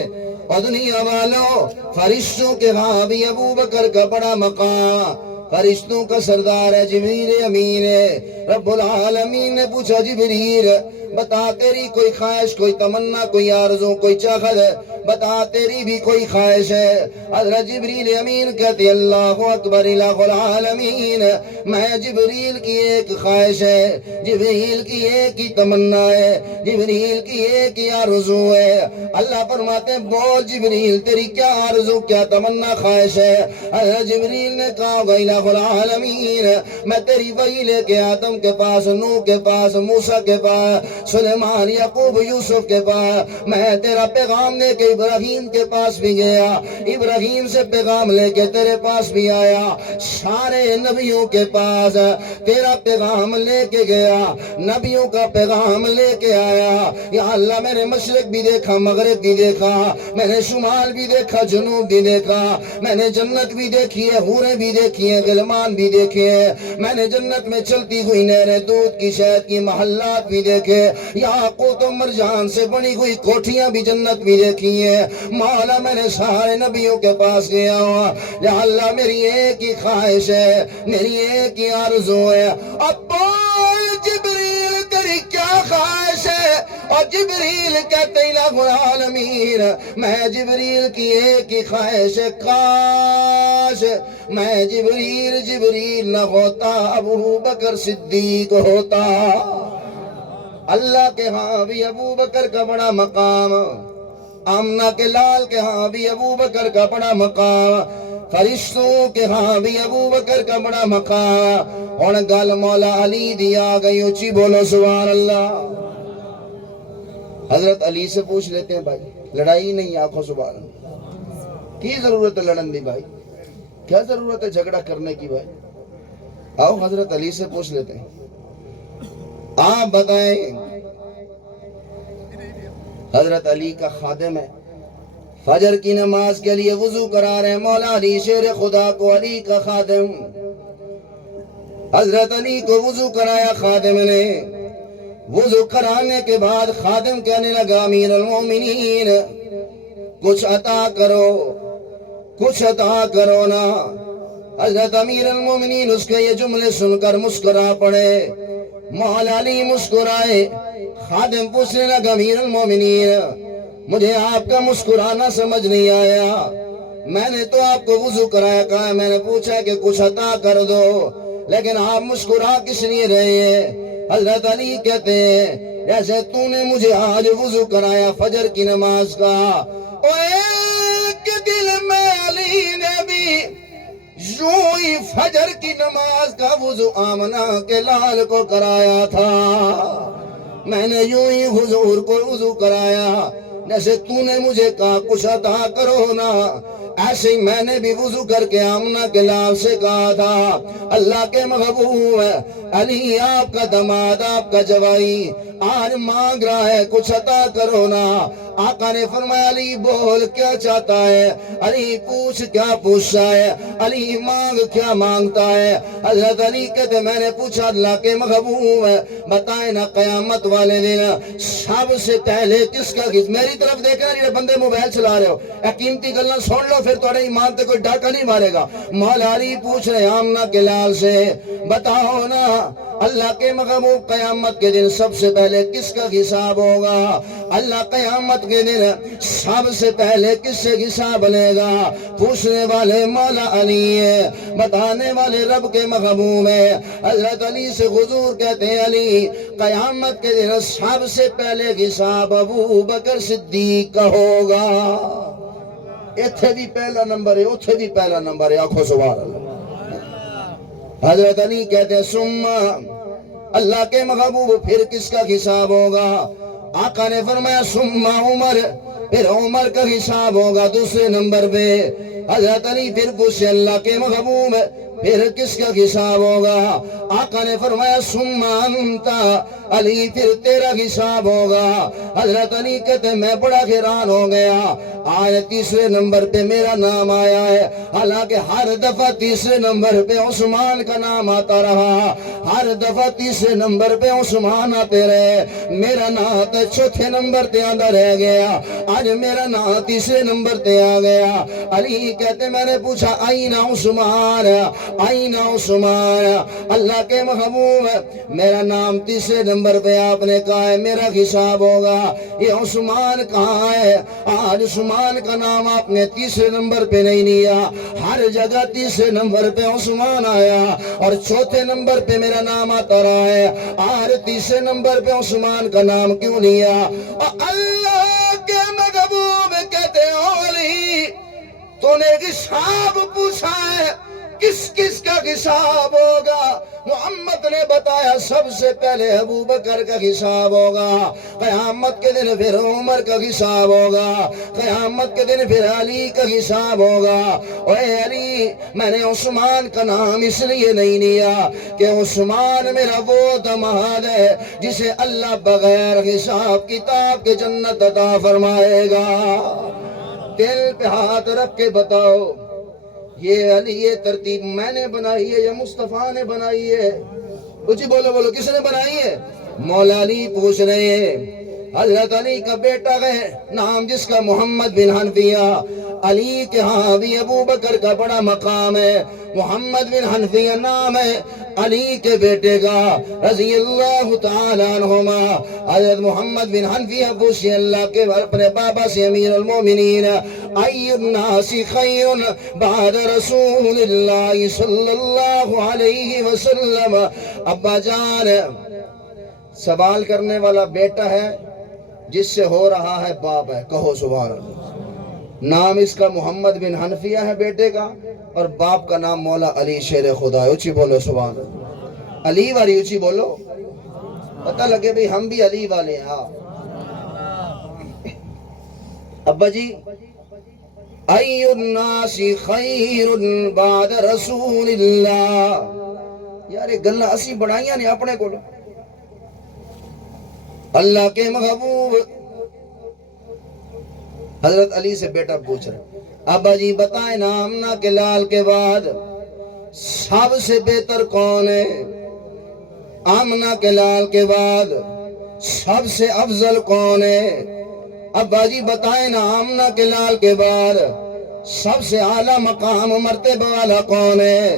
اور دنیا والوں فرشتوں کے ہاں بھی ابو بکر کا بڑا مقام، فرشتوں کا سردار ہے، جبریل امین ہے۔ رب العالمین نے پوچھا جبریل بتا تیری کوئی خواہش، کوئی تمنا، کوئی آرزو، کوئی چاہت ہے؟ بتا تیری بھی کوئی خواہش ہے؟ حضرت جبریل امین کہتے اللہ اکبر الہ العالمین، میں جبریل کی ایک خواہش ہے، جبریل کی ایک ہی تمنا ہے، جبریل کی ایک ہی آرزو ہے۔ اللہ فرماتے ہیں بول جبریل تیری کیا آرزو، کیا تمنا، خواہش ہے؟ حضرت جبریل نے کہا الہ العالمین میں تیری وحی لے کے آدم کے پاس، نوح کے پاس، موسیٰ کے پاس، سلیمان، یعقوب، یوسف کے پاس، میں تیرا پیغام لے کے ابراہیم کے پاس بھی گیا، ابراہیم سے پیغام لے کے تیرے پاس بھی آیا، سارے نبیوں کے پاس تیرا پیغام لے کے گیا، نبیوں کا پیغام لے کے آیا۔ یا اللہ میں نے مشرق بھی دیکھا، مغرب بھی دیکھا، میں نے شمال بھی دیکھا، جنوب بھی دیکھا، میں نے جنت بھی دیکھی ہے، حوریں بھی دیکھی ہیں، غلمان بھی دیکھے ہیں، میں نے جنت میں چلتی ہوئی نہریں، دودھ کی شہد کی محلات بھی دیکھے، یاقوت و مرجان سے بنی ہوئی کوٹھیاں بھی جنت بھی دیکھی ہیں۔ مولا میں نے سارے نبیوں کے پاس گیا ہوں، یا اللہ میری ایک ہی خواہش ہے، میری ایک ہی آرزو ہے۔ اب بول جبریل تیری کیا خواہش ہے؟ اور جبریل کہتے الہ العالمین میں جبریل کی ایک ہی خواہش ہے، کاش میں جبریل نہ ہوتا، ابو بکر صدیق ہوتا۔ اللہ کے ہاں بھی ابو بکر کا بڑا مقام، آمنہ کے لال کے ہاں بھی ابو بکر کا بڑا مقام، فرشتوں کے ہاں بھی ابو بکر کا بڑا مقام۔ اور گل مولا علی دی آ گئی، اچھی بولو سبحان اللہ۔ حضرت علی سے پوچھ لیتے ہیں بھائی، لڑائی نہیں، آنکھوں سبحان اللہ، کی ضرورت ہے لڑن دی بھائی؟ کیا ضرورت ہے جھگڑا کرنے کی بھائی؟ آؤ حضرت علی سے پوچھ لیتے ہیں، آپ بتائیں۔ حضرت علی کا خادم ہے، فجر کی نماز کے لیے وضو کرا رہے ہیں، مولا علی شیر خدا کو، علی کا خادم، حضرت علی کو وضو کرایا خادم نے۔ وضو کرانے کے بعد خادم کہنے لگا امیر المومنین کچھ عطا کرو، کچھ عطا کرو نا۔ حضرت امیر المومنین اس کے یہ جملے سن کر مسکرا پڑے، مولا علی مسکرائے۔ خادم پوچھنے لگا امیر المومنین مجھے آپ کا مسکرانا سمجھ نہیں آیا، میں نے تو آپ کو وضو کرایا، کہا میں نے پوچھا کہ کچھ عطا کر دو، لیکن آپ مسکرا کس لیے رہے ہیں؟ حضرت علی کہتے ہیں جیسے تو نے مجھے آج وضو کرایا فجر کی نماز کا، ایک دل میں علی نے بھی یوں ہی فجر کی نماز کا وضو آمنہ کے لال کو کرایا تھا، میں نے یوں ہی حضور کو وضو کرایا، جیسے تو نے مجھے کہا کچھ عطا کرو نا، ایسے ہی میں نے بھی وضو کر کے آمنہ کے لال سے کہا تھا اللہ کے محبوب علی آپ کا دماد، آپ کا جوائی آج مانگ رہا ہے کچھ عطا کرو نا۔ آقا نے فرمایا علی بول کیا چاہتا ہے؟ علی پوچھ کیا پوچھتا ہے؟ علی مانگ کیا مانگتا ہے؟ حضرت علی کہتے میں نے پوچھا اللہ کے محبوب بتائیں نا قیامت والے دن سب سے پہلے کس کا میری طرف دیکھنا یہ بندے موبائل چلا رہے ہو، قیمتی گلاں سن لو پھر تھوڑے ایمان تے کوئی ڈاکہ نہیں مارے گا۔ مولا علی پوچھ رہے آمنہ کے لال سے بتاؤ نا اللہ کے محبوب قیامت کے دن سب سے پہلے کس کا حساب ہوگا؟ اللہ قیامت کے دن سب سے پہلے کس سے حساب لے گا؟ پوچھنے والے مولا علی ہے، بتانے والے رب کے محبوب ہے۔ حضرت علی سے حضور کہتے ہیں علی قیامت کے دن سب سے پہلے حساب ابو بکر صدیق کا ہوگا۔ ایتھے بھی پہلا نمبر ہے، اوتھے بھی پہلا نمبر ہے، آنکھوں سبحان اللہ۔ حضرت علی کہتے ہیں ثم اللہ کے محبوب پھر کس کا حساب ہوگا؟ آقا نے فرمایا ثم عمر، پھر عمر کا حساب ہوگا دوسرے نمبر پہ۔ حضرت علی پھر پوچھے اللہ کے محبوب پھر کس کا حساب ہوگا؟ آقا نے فرمایا ثم انت، علی پھر تیرا حساب ہوگا۔ حضرت علی کہتے میں بڑا حیران ہو گیا، آج تیسرے نمبر پہ میرا نام آیا ہے، حالانکہ ہر دفعہ تیسرے نمبر پہ عثمان کا نام آتا رہا، ہر دفعہ تیسرے نمبر پہ عثمان آتے رہے، میرا نام تو چوتھے نمبر پہ آندہ رہ گیا، آج میرا نام تیسرے نمبر پہ آ گیا۔ علی کہتے میں نے پوچھا آئینہ عثمان، آئینہ عثمان، اللہ کے محبوب میرا نام تیسرے نمبر پہ آپ نے کہا ہے میرا حساب ہوگا، یہ عثمان کہاں ہے؟ آج عثمان کا نام آپ نے تیسرے نمبر پہ نہیں لیا، ہر جگہ تیسرے نمبر پہ عثمان آیا اور چوتھے نمبر پہ میرا نام آتا رہا ہے، آج تیسرے نمبر پہ عثمان کا نام کیوں لیا؟ اور اللہ کے محبوب کہتے ہیں اولی تو نے حساب پوچھا ہے، کس کس کا حساب ہوگا؟ محمد نے بتایا سب سے پہلے ابو بکر کا حساب ہوگا، قیامت کے دن پھر عمر کا حساب ہوگا، قیامت کے دن پھر علی کا حساب ہوگا۔ اے علی، میں نے عثمان کا نام اس لیے نہیں لیا کہ عثمان میرا وہ دماد ہے جسے اللہ بغیر حساب کتاب کے جنت عطا فرمائے گا۔ دل پہ ہاتھ رکھ کے بتاؤ، یہ علی یہ ترتیب میں نے بنائی ہے یا مصطفیٰ نے بنائی ہے؟ کچھ بولو بولو، کس نے بنائی ہے؟ مولا علی پوچھ رہے ہیں۔ حضرت علی کا بیٹا ہے نام جس کا محمد بن حنفیہ، علی کے ہاں بھی ابو بکر کا بڑا مقام ہے، محمد بن حنفیہ نام ہے علی کے بیٹے کا رضی اللہ تعالیٰ عنہما۔ حضرت محمد بن حنفیہ پوچھے اللہ کے اپنے بابا سے امیر المومنین، ای الناس خیر بعد رسول اللہ صلی اللہ علیہ وسلم؟ ابا جان، سوال کرنے والا بیٹا ہے، جس سے ہو رہا ہے باپ ہے، کہو سبحان اللہ۔ نام اس کا محمد بن حنفیہ ہے بیٹے کا، اور باپ کا نام مولا علی شیر خدا ہے۔ اچھی بولو سبحان اللہ، علی والی اچھی بولو، پتہ لگے بھئی ہم بھی علی والے ہیں۔ ہاں ابا جی، ای الناس خیر بعد رسول اللہ، یار یہ گلہ اسی بڑھائیاں نے اپنے کو۔ اللہ کے محبوب حضرت علی سے بیٹا پوچھ رہے، ابا جی بتائیں نا، آمنہ کے لال کے بعد سب سے بہتر کون ہے؟ آمنہ کے لال کے بعد سب سے افضل کون ہے؟ ابا جی بتائیں نا، آمنہ کے لال کے بعد سب سے اعلیٰ مقام مرتبہ والا کون ہے؟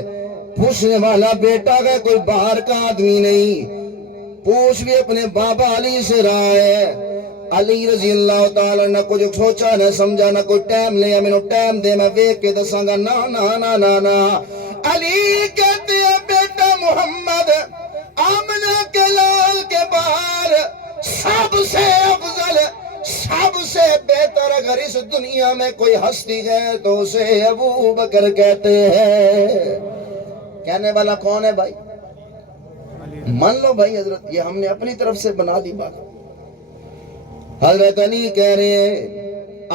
پوچھنے والا بیٹا ہے، کوئی باہر کا آدمی نہیں، پوچھ بھی اپنے بابا علی سے رہا ہے۔ علی رضی اللہ تعالیٰ نہ کچھ سوچا نہ سمجھا، نہ کوئی ٹائم لیا، میں نے ٹائم دے میں ویک کے دساں گا، نا نا نا نا نا۔ علی کہتے ہیں بیٹا محمد، آمنہ کے لال کے بعد سب سے افضل، سب سے بہتر اگر اس دنیا میں کوئی ہستی ہے تو اسے ابو بکر کہتے ہیں۔ کہنے والا کون ہے بھائی؟ مان لو بھائی حضرت، یہ ہم نے اپنی طرف سے بنا دی بات۔ حضرت علی کہہ رہے ہیں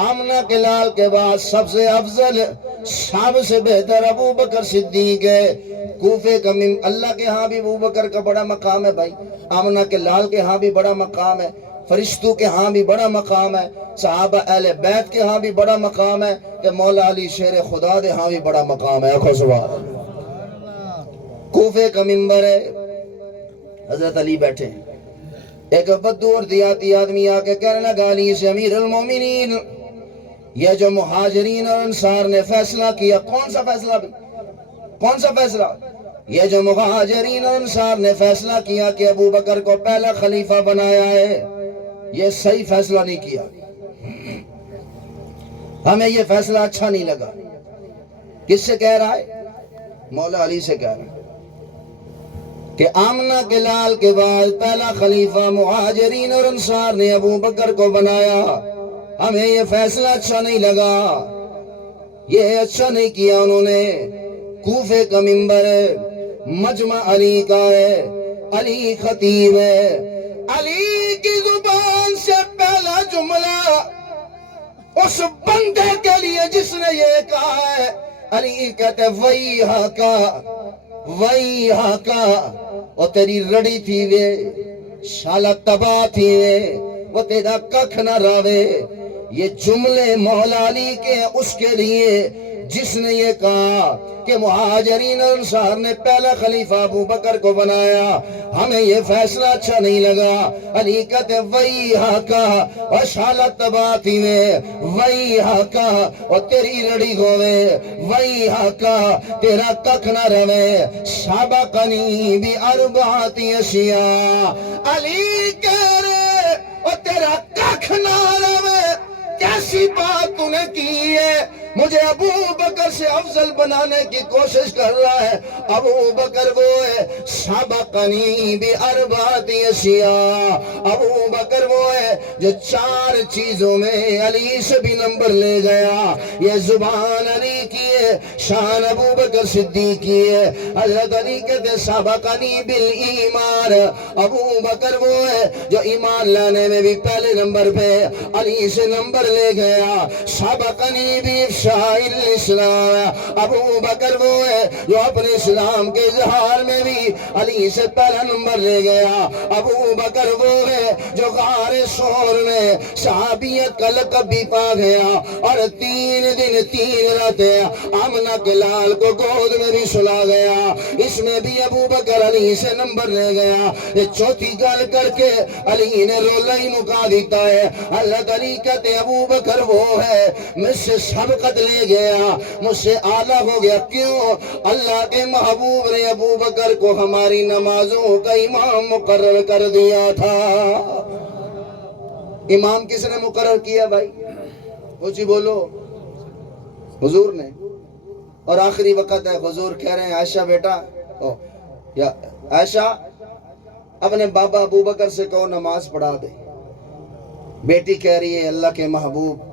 آمنہ کے لال کے بعد سب سے افضل، سب سے بہتر ابو بکر صدیق ہے۔ کوفے کا اللہ کے ہاں بھی ابو بکر کا بڑا مقام ہے بھائی، آمنہ کے لال کے ہاں بھی بڑا مقام ہے، فرشتوں کے ہاں بھی بڑا مقام ہے، صحابہ اہل بیت کے ہاں بھی بڑا مقام ہے، کہ مولا علی شیر خدا دے ہاں بھی بڑا مقام ہے۔ اکھو سبحان اللہ۔ کوفے کا منبر ہے، حضرت علی بیٹھے ہیں، ایک بدو اور دیاتی آدمی آ کے کہنے لگا علی سے، امیر المومنین، یہ جو مہاجرین اور انصار نے فیصلہ کیا، کون سا فیصلہ بھی؟ کون سا فیصلہ؟ یہ جو مہاجرین اور انصار نے فیصلہ کیا کہ ابو بکر کو پہلا خلیفہ بنایا ہے، یہ صحیح فیصلہ نہیں کیا، ہمیں یہ فیصلہ اچھا نہیں لگا۔ کس سے کہہ رہا ہے؟ مولا علی سے کہہ رہا ہے کہ آمنہ کے لال کے بعد پہلا خلیفہ مہاجرین اور انصار نے ابو بکر کو بنایا، ہمیں یہ فیصلہ اچھا نہیں لگا، یہ اچھا نہیں کیا انہوں نے۔ کوفے کا منبر ہے، مجمع علی کا ہے، علی خطیب ہے، علی کی زبان سے پہلا جملہ اس بندے کے لیے جس نے یہ کہا ہے، علی کہتے وَيْحَكَ وَيْحَكَ، وہ تیری رڑی تھی وے، شالا تباہ تھی وے، وہ تیرا ککھ نہ راوے۔ یہ جملے مولا علی کے اس کے لیے جس نے یہ کہا کہ مہاجرین اور انصار نے پہلا خلیفہ ابو بکر کو بنایا، ہمیں یہ فیصلہ اچھا نہیں لگا۔ علی کہتے ہیں وہی حقا اور شالت تباتی میں وہی حقا اور تیری رڑی گوے وہی حقا تیرا ککھ نہ روے سابقنی بھی اربعاتی اشیاء۔ علی کہہ رہے اور تیرا ککھ نہ روے، کیسی بات تو نے کی ہے؟ مجھے ابو بکر سے افضل بنانے کی کوشش کر رہا ہے۔ ابو بکر وہ ہے سابقنی بھی اربعۃ اشیاء، ابو بکر وہ ہے جو 4 چیزوں میں علی سے بھی نمبر لے گیا۔ یہ زبان علی کی ہے، شان ابو بکر صدیق کی ہے۔ حضرت علی کہتے سابقنی بالایمان، ابو بکر وہ ہے جو ایمان لانے میں بھی پہلے نمبر پہ علی سے نمبر لے گیا۔ سابقنی بھی افشاء الاسلام، ابو بکر وہ ہے جو اپنے اسلام کے اظہار میں بھی علی سے پہلا نمبر لے گیا۔ ابو بکر وہ ہے جو غار ثور میں صحابیت کا لقب بھی پا گیا اور 3 دن 3 راتیں آمنہ کے لال کو گود میں بھی سلا گیا، اس میں بھی ابو بکر علی سے نمبر لے گیا۔ یہ چوتھی گل کر کے علی نے رولا ہی مکا دیتا ہے۔ حضرت علی کہتے ہیں ابو بکر وہ ہے مجھ سے سبقت لے گیا، مجھ سے اعلیٰ ہو گیا۔ کیوں؟ اللہ کے محبوب نے ابو بکر کو ہماری نمازوں کا امام مقرر کر دیا تھا۔ امام کس نے مقرر کیا بھائی؟ اونچی بولو، حضور نے۔ اور آخری وقت ہے، حضور کہہ رہے ہیں عائشہ بیٹا یا عائشہ اپنے بابا ابو بکر سے کہو نماز پڑھا دے۔ بیٹی کہہ رہی ہے اللہ کے محبوب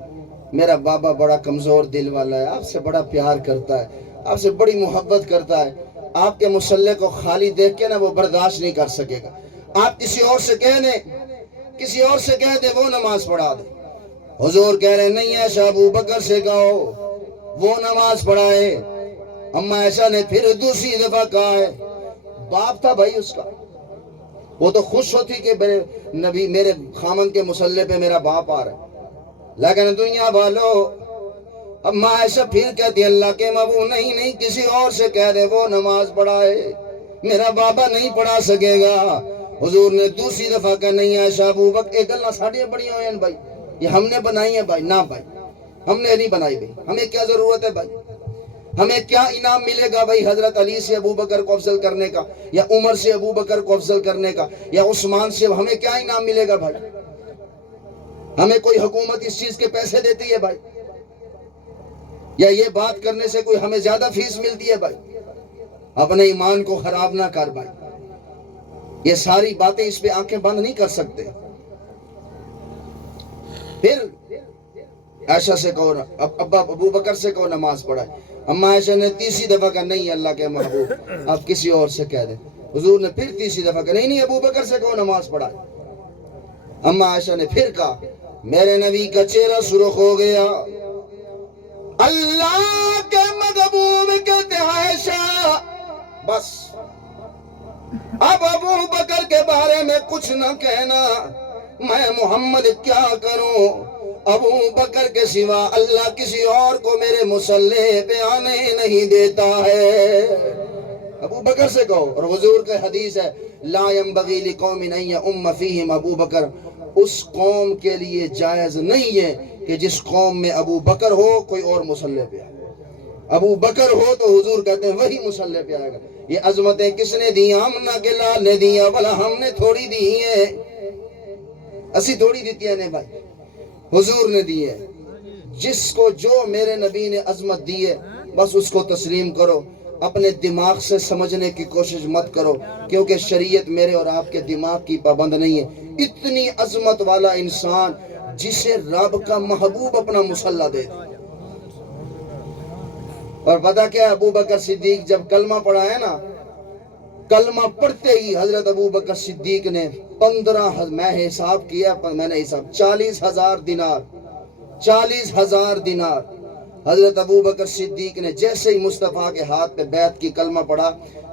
میرا بابا بڑا کمزور دل والا ہے، آپ سے بڑا پیار کرتا ہے، آپ سے بڑی محبت کرتا ہے، آپ کے مصلے کو خالی دیکھ کے نا وہ برداشت نہیں کر سکے گا، آپ کسی اور سے کہہ دیں، کسی اور سے کہہ دیں وہ نماز پڑھا دے۔ حضور کہہ رہے نہیں عائشہ ابو بکر سے کہو وہ نماز پڑھائے۔ اما عائشہ نے پھر دوسری دفعہ کہا ہے، باپ تھا بھائی اس کا، وہ تو خوش ہوتی کہ نبی میرے خامن کے مصلے پہ میرا باپ آ رہا ہے، لیکن دنیا والو اما عائشہ پھر کہتی ہے اللہ کے محبوب نہیں کسی اور سے کہہ دے وہ نماز پڑھائے، میرا بابا نہیں پڑھا سکے گا۔ حضور نے دوسری دفعہ کہا نہیں عائشہ ابو بکر ایک گلہ ساڑیاں بڑی ہوئے ہیں بھائی، یہ ہم نے بنائی ہیں بھائی، نہ بھائی ہم نے نہیں بنائی بھائی، ہمیں کیا ضرورت ہے بھائی، ہمیں کیا انعام ملے گا بھائی حضرت علی سے ابو بکر کو افضل کرنے کا، یا عمر سے ابو بکر کو افضل کرنے کا، یا عثمان سے، ہمیں کیا انعام ملے گا بھائی؟ ہمیں کوئی حکومت اس چیز کے پیسے دیتی ہے بھائی، یا یہ بات کرنے سے کوئی ہمیں زیادہ فیس ملتی ہے بھائی؟ اپنے ایمان کو خراب نہ کر بھائی، یہ ساری باتیں اس پہ آنکھیں بند نہیں کر سکتے۔ پھر عائشہ سے کہو ابا ابو بکر سے کہو نماز پڑھائے۔ اما عائشہ نے تیسری دفعہ کہا نہیں اللہ کے محبوب آپ کسی اور سے کہہ دیں۔ حضور نے پھر تیسری دفعہ کہا نہیں ابو بکر سے کہو نماز پڑھائے۔ اما عائشہ نے پھر کہا، میرے نبی کا چہرہ سرخ ہو گیا۔ اللہ کے محبوب کہتے ہیں عائشہ بس اب ابو بکر کے بارے میں کچھ نہ کہنا، میں محمد کیا کروں؟ ابو بکر کے سوا اللہ کسی اور کو میرے مصلے پہ آنے نہیں دیتا ہے۔ ابو بکر سے کہو، اور حضور کا حدیث ہے لا ينبغي لقوم ان يؤم فيهم ابو بکر، اس قوم کے لیے جائز نہیں ہے کہ جس قوم میں ابو بکر ہو کوئی اور مصلے پہ آئے۔ ابو بکر ہو تو حضور کہتے ہیں وہی مصلے پہ آئے گا۔ یہ عظمتیں کس نے دی؟ آمنہ کے لال نے دیا، بلا ہم نے تھوڑی دی ہیں، اسی تھوڑی دیتی ہے نے بھائی، حضور نے دی ہے۔ جس کو جو میرے نبی نے عظمت دی ہے بس اس کو تسلیم کرو، اپنے دماغ سے سمجھنے کی کوشش مت کرو، کیونکہ شریعت میرے اور آپ کے دماغ کی پابند نہیں ہے۔ اتنی عظمت والا انسان جسے رب کا محبوب اپنا مصلی دے دے۔ اور پتہ کیا ابو بکر صدیق جب کلمہ پڑھا ہے نا، کلمہ پڑھتے ہی حضرت ابو بکر صدیق نے 15 میں حساب کیا، میں نے حساب 40,000 دینار، 40,000 دینار حضرت ابو بکر صدیق نے جیسے ہی مصطفیٰ کے ہاتھ پہ بیعت کی کلمہ پڑھا،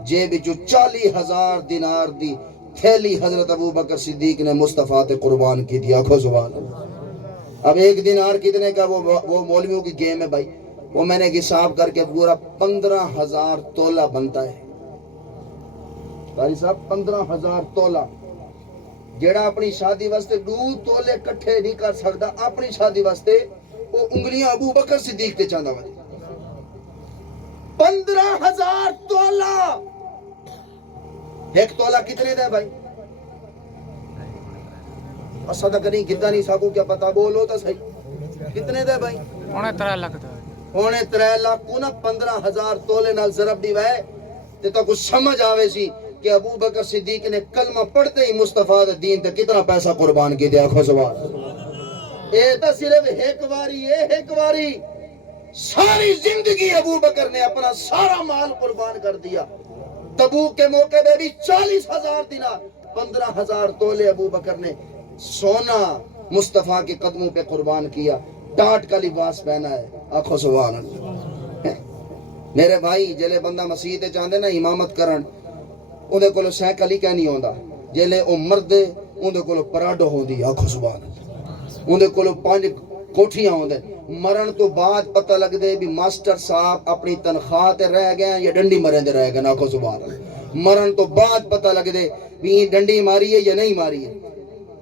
جیب جو 40,000 دینار دی تھیلی حضرت ابو بکر صدیق نے مصطفیٰ تے قربان کی دیا۔ آنکھوں سبحان اللہ۔ اب 1 دینار کتنے کا؟ وہ مولویوں کی گیم ہے بھائی، وہ میں نے حساب کر کے پورا 15,000 تولہ بنتا ہے قاری صاحب 15,000 تولہ جیڑا اپنی شادی واسطے 2 تولے کٹھے نہیں کر سکتا اپنی شادی واسطے وہ انگلیاں ابو بکر صدیق تے چاہتا ہوئے 15,000 تولہ ایک تولہ کتنے دے بھائی اسا تک نہیں کتا نہیں ساکو کیا پتا بولو تو صحیح کتنے دے بھائی 3 لاکھ دا 3 لاکھ کو نا 15,000 تولے نال ضرب دی وے تے تو کچھ سمجھ آوے سی کہ ابو بکر صدیق نے کلمہ پڑھتے ہی مصطفیٰ دے دین تے کتنا پیسہ قربان کی دیا آخو سبحان اے تا صرف ایک واری ساری زندگی ابو بکر نے اپنا سارا مال قربان کر دیا تبوک کے موقع میں بھی 40,000 دینار 15,000 تولے ابو بکر نے سونا مصطفیٰ کے قدموں پہ قربان کیا ٹاٹ کا لباس پہنا ہے آخو سبحان اللہ میرے بھائی جلے بندہ مسیح تے چاہندے نا امامت کرن اون دے کولو سائیکل ہی کہ نہیں ہوندا جلے او مردے اون دے کولو پراڈو ہوندی آخو سبحان اللہ اون دے کولو 5 کوٹھیاں ہوندے مرن تو بعد پتہ لگ دے بھی ماسٹر صاحب اپنی تنخواہ تے رہ گئے یا ڈنڈی مرن دے رہ گئے آخو سبحان اللہ مرن تو بعد پتہ لگ دے بھی ڈنڈی ماری ہے یا نہیں ماری ہے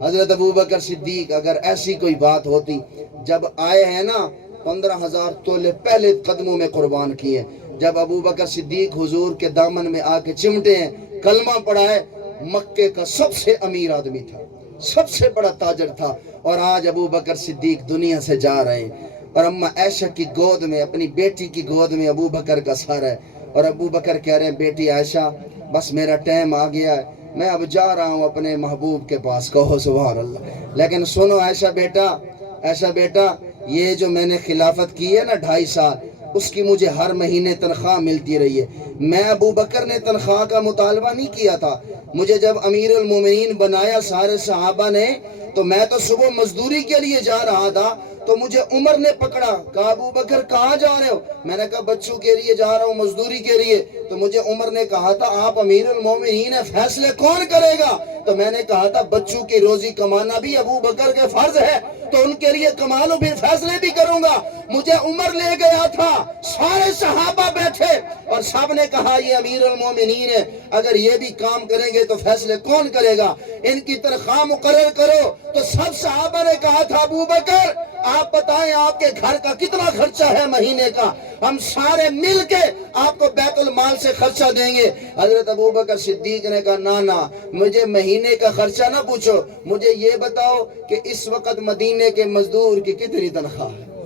حضرت ابوبکر صدیق اگر ایسی کوئی بات ہوتی جب آئے ہیں نا 15,000 تولے پہلے قدموں میں قربان کیے جب ابوبکر صدیق حضور کے دامن میں آ کے چمٹے ہیں کلمہ پڑھا ہے مکے کا سب سے امیر آدمی تھا سب سے بڑا تاجر تھا اور آج ابوبکر صدیق دنیا سے جا رہے ہیں اور اماں عائشہ کی گود میں اپنی بیٹی کی گود میں ابوبکر کا سر ہے اور ابوبکر کہہ رہے ہیں بیٹی عائشہ بس میرا ٹائم آ گیا ہے میں اب جا رہا ہوں اپنے محبوب کے پاس کہو سبحان اللہ لیکن سنو عائشہ بیٹا یہ جو میں نے خلافت کی ہے نا 2.5 سال اس کی مجھے ہر مہینے تنخواہ ملتی رہی ہے میں ابوبکر نے تنخواہ کا مطالبہ نہیں کیا تھا مجھے جب امیر المومنین بنایا سارے صحابہ نے تو میں تو صبح مزدوری کے لیے جا رہا تھا تو مجھے عمر نے پکڑا کہا ابوبکر کہاں جا رہے ہو میں نے کہا بچوں کے لیے جا رہا ہوں مزدوری کے لیے تو مجھے عمر نے کہا تھا آپ امیر المومنین ہیں فیصلے کون کرے گا تو میں نے کہا تھا بچوں کی روزی کمانا بھی ابوبکر کے فرض ہے تو ان کے لیے کمالو بھی فیصلے بھی کروں گا مجھے عمر لے گیا تھا سارے صحابہ بیٹھے اور سب نے کہا یہ امیر المومنین ہے اگر یہ بھی کام کریں گے تو فیصلے کون کرے گا ان کی تنخواہ مقرر کرو تو سب صحابہ نے کہا تھا ابوبکر آپ بتائیں آپ کے گھر کا کتنا خرچہ ہے مہینے کا ہم سارے مل کے آپ کو بیت المال سے خرچہ دیں گے حضرت ابوبکر صدیق نے کہا نا مجھے مہینے کا خرچہ نہ پوچھو مجھے یہ بتاؤ کہ اس وقت مدینے کے مزدور کی کتنی تنخواہ ہے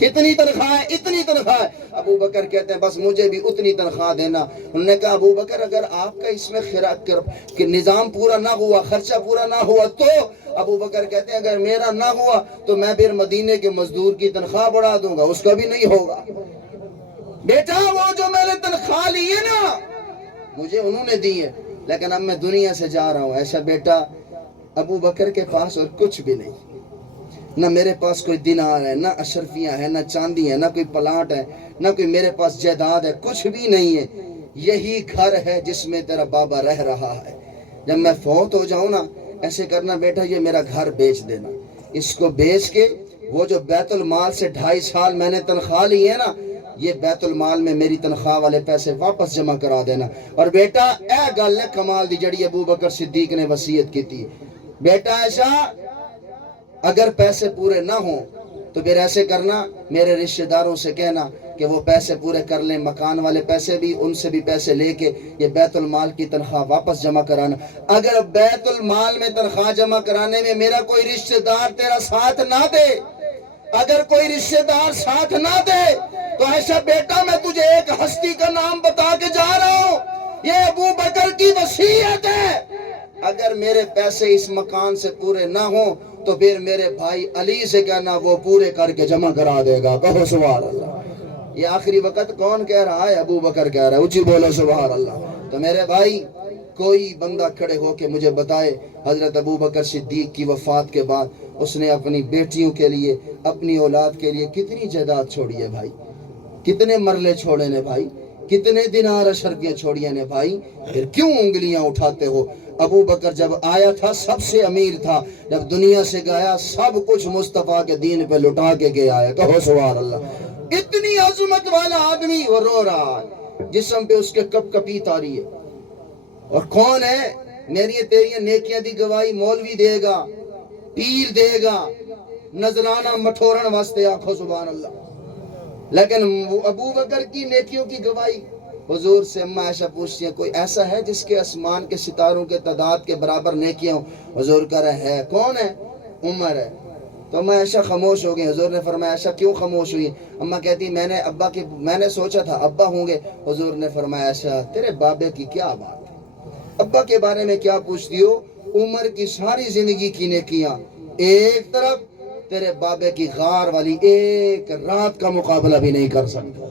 کتنی تنخواہ ہے اتنی تنخواہ ہے ابوبکر کہتے ہیں بس مجھے بھی اتنی تنخواہ دینا انہوں نے کہا ابوبکر اگر آپ کا اس میں کہ نظام پورا نہ ہوا خرچہ پورا نہ ہوا تو ابوبکر کہتے ہیں اگر میرا نہ ہوا تو میں پھر مدینے کے مزدور کی تنخواہ بڑھا دوں گا اس کا بھی نہیں ہوگا بیٹا وہ جو میں نے تنخواہ لی ہے نا مجھے انہوں نے دی ہے لیکن اب میں دنیا سے جا رہا ہوں ایسا بیٹا ابوبکر کے پاس اور کچھ بھی نہیں نہ میرے پاس کوئی دینار ہے نہ اشرفیاں ہیں نہ چاندی ہے نہ کوئی پلاٹ ہے نہ کوئی میرے پاس جائیداد ہے کچھ بھی نہیں ہے یہی گھر ہے جس میں تیرا بابا رہ رہا ہے جب میں فوت ہو جاؤں نا ایسے کرنا بیٹا یہ میرا گھر بیچ دینا اس کو بیچ کے وہ جو بیت المال سے 2.5 سال میں نے تنخواہ لی ہے نا یہ بیت المال میں میری تنخواہ والے پیسے واپس جمع کرا دینا اور بیٹا اے گل ہے کمال دی جڑی ابوبکر صدیق نے وصیت کی تھی بیٹا ایسا اگر پیسے پورے نہ ہوں تو پھر ایسے کرنا میرے رشتہ داروں سے کہنا کہ وہ پیسے پورے کر لیں مکان والے پیسے بھی ان سے بھی پیسے لے کے یہ بیت المال کی تنخواہ واپس جمع کرانا اگر بیت المال میں تنخواہ جمع کرانے میں میرا کوئی رشتہ دار تیرا ساتھ نہ دے اگر کوئی رشتہ دار ساتھ نہ دے تو ایسا بیٹا میں تجھے ایک ہستی کا نام بتا کے جا رہا ہوں یہ ابوبکر کی وصیت ہے اگر میرے پیسے اس مکان سے پورے نہ ہوں تو پھر میرے بھائی علی سے کہنا وہ پورے کر کے جمع کرا دے گا کہو سبحان اللہ یہ آخری وقت کون کہہ رہا ہے ابوبکر کہہ رہا ہے اونچی بولو سبحان اللہ تو میرے بھائی کوئی بندہ کھڑے ہو کے مجھے بتائے حضرت ابوبکر صدیق کی وفات کے بعد اس نے اپنی بیٹیوں کے لیے اپنی اولاد کے لیے کتنی جائیداد چھوڑی ہے بھائی کتنے مرلے چھوڑے نے بھائی کتنے دینار اشرفیاں چھوڑی نے بھائی پھر کیوں انگلیاں اٹھاتے ہو ابوبکر جب آیا تھا سب سے امیر تھا جب دنیا سے گیا سب کچھ مصطفیٰ کے دین پہ لٹا کے گیا ہے کہو سبحان اللہ اتنی عظمت والا آدمی وہ رو رہا ہے، جسم پہ اس کے کپ کپی تاری ہے. اور کون ہے؟ میری تیری نیکیاں دی گواہی مولوی دے گا، پیر دے گا، نذرانہ مٹھورن واسطے آنکھو سبحان اللہ. لیکن ابو بکر کی نیکیوں کی گواہی. حضور سے اماں عائشہ پوچھتی ہیں کوئی ایسا ہے جس کے آسمان کے ستاروں کے تعداد کے برابر نیکیاں ہوں؟ حضور کہہ رہے ہیں کون ہے؟ عمر ہے. تو اماں عائشہ خاموش ہو گئی. حضور نے فرمایا عائشہ کیوں خاموش ہوئی؟ اماں کہتی میں نے سوچا تھا ابا ہوں گے. حضور نے فرمایا عائشہ تیرے بابے کی کیا بات ہے، ابا کے بارے میں کیا پوچھتی ہو؟ عمر کی ساری زندگی کی نیکیاں ایک طرف، تیرے بابے کی غار والی ایک رات کا مقابلہ بھی نہیں کر سکتا.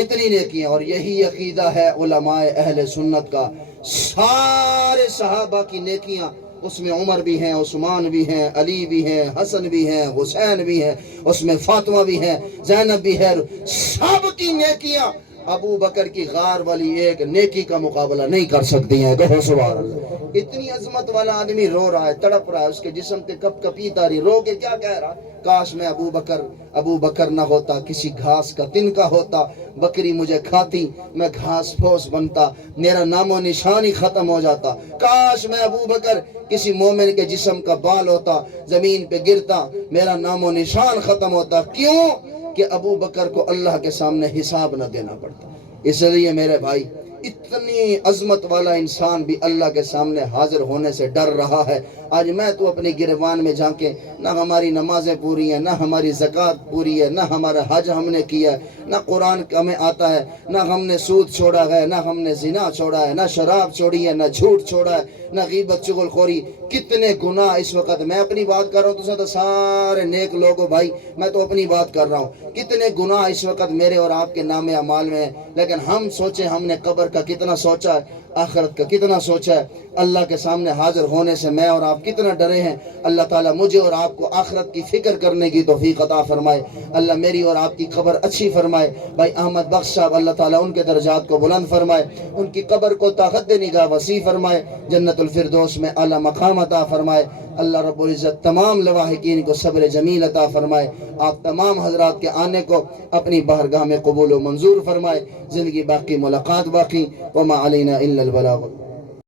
اتنی نیکیاں. اور یہی عقیدہ ہے علماء اہل سنت کا. سارے صحابہ کی نیکیاں اس میں عمر بھی ہیں، عثمان بھی ہیں، علی بھی ہیں، حسن بھی ہیں، حسین بھی ہیں، اس میں فاطمہ بھی ہیں، زینب بھی ہے. سب کی نیکیاں ابو بکر کی غار والی ایک نیکی کا مقابلہ نہیں کر سکتی ہیں. کہو سبحان اللہ. اتنی عظمت والا آدمی رو رہا ہے، تڑپ رہا ہے، اس کے جسم پہ کپ کپی تاری. رو کے کیا کہہ رہا؟ کاش میں ابو بکر نہ ہوتا، کسی گھاس کا تنکا ہوتا، بکری مجھے کھاتی، میں گھاس پھوس بنتا، میرا نام و نشان ہی ختم ہو جاتا. کاش میں ابو بکر کسی مومن کے جسم کا بال ہوتا، زمین پہ گرتا، میرا نام و نشان ختم ہوتا. کیوں؟ کہ ابو بکر کو اللہ کے سامنے حساب نہ دینا پڑتا. اس لیے میرے بھائی اتنی عظمت والا انسان بھی اللہ کے سامنے حاضر ہونے سے ڈر رہا ہے. آج میں تو اپنی گریبان میں جا کے نہ ہماری نمازیں پوری ہیں، نہ ہماری زکوٰۃ پوری ہے، نہ ہمارا حج ہم نے کیا ہے، نہ قرآن ہمیں آتا ہے، نہ ہم نے سود چھوڑا ہے، نہ ہم نے زنا چھوڑا ہے، نہ شراب چھوڑی ہے، نہ جھوٹ چھوڑا ہے، نہ غیبت چغل خوری. کتنے گناہ اس وقت. میں اپنی بات کر رہا ہوں تو سارے نیک لوگوں بھائی، میں تو اپنی بات کر رہا ہوں. کتنے گناہ اس وقت میرے اور آپ کے نام اعمال میں ہیں. لیکن ہم سوچیں ہم نے قبر کا کتنا سوچا ہے، آخرت کا کتنا سوچا ہے، اللہ کے سامنے حاضر ہونے سے میں اور آپ کتنا ڈرے ہیں. اللہ تعالیٰ مجھے اور آپ کو آخرت کی فکر کرنے کی توفیق عطا فرمائے. اللہ میری اور آپ کی قبر اچھی فرمائے. بھائی احمد بخش صاحب، اللہ تعالیٰ ان کے درجات کو بلند فرمائے، ان کی قبر کو طاقت نگاہ وسیع فرمائے، جنت الفردوس میں اعلیٰ مقام عطا فرمائے. اللہ رب العزت تمام لواحقین کو صبر جمیل عطا فرمائے. آپ تمام حضرات کے آنے کو اپنی بارگاہ میں قبول و منظور فرمائے. زندگی باقی، ملاقات باقی. وما علینا الا البلاغ.